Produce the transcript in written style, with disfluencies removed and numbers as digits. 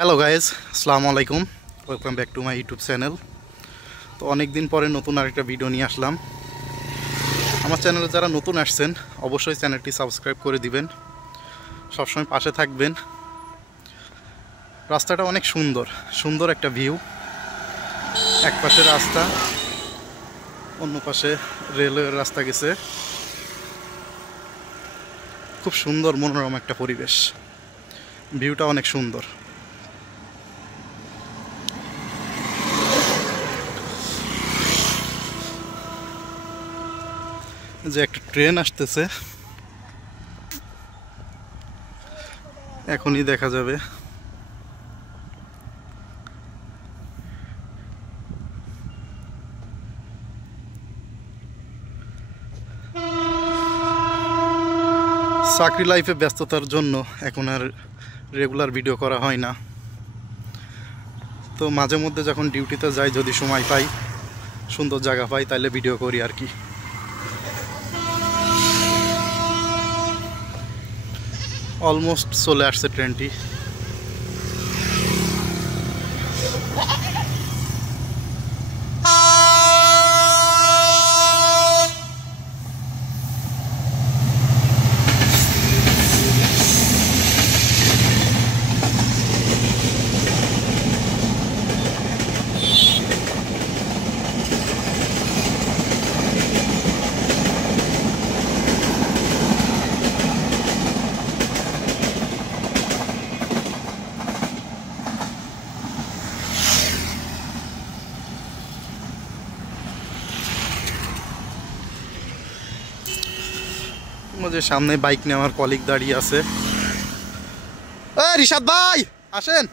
Hello guys, আসসালামু আলাইকুম। Welcome back to my YouTube channel. তো অনেক দিন পরে নতুন আরেকটা ভিডিও নিয়ে আসলাম। আমার চ্যানেলে যারা নতুন আসছেন অবশ্যই চ্যানেলটি সাবস্ক্রাইব করে দিবেন, সবসময় পাশে থাকবেন। রাস্তাটা অনেক সুন্দর সুন্দর একটা ভিউ। এক পাশে রাস্তা, অন্য পাশে রেলওয়ের রাস্তা গেছে। খুব সুন্দর মনোরম একটা পরিবেশ, ভিউটা অনেক সুন্দর। যে একটা ট্রেন আসতেছে, এখনই দেখা যাবে। চাকরি লাইফে ব্যস্ততার জন্য এখন আর রেগুলার ভিডিও করা হয় না। তো মাঝে মধ্যে যখন ডিউটিতে যাই, যদি সময় পাই, সুন্দর জায়গা পাই, তাহলে ভিডিও করি আর কি। অলমোস্ট চলে আসছে ট্রেনটি। যে সামনে বাইক নিয়ে আমার কলিগ দাঁড়িয়ে আছে। রিশাদ ভাই আসেন।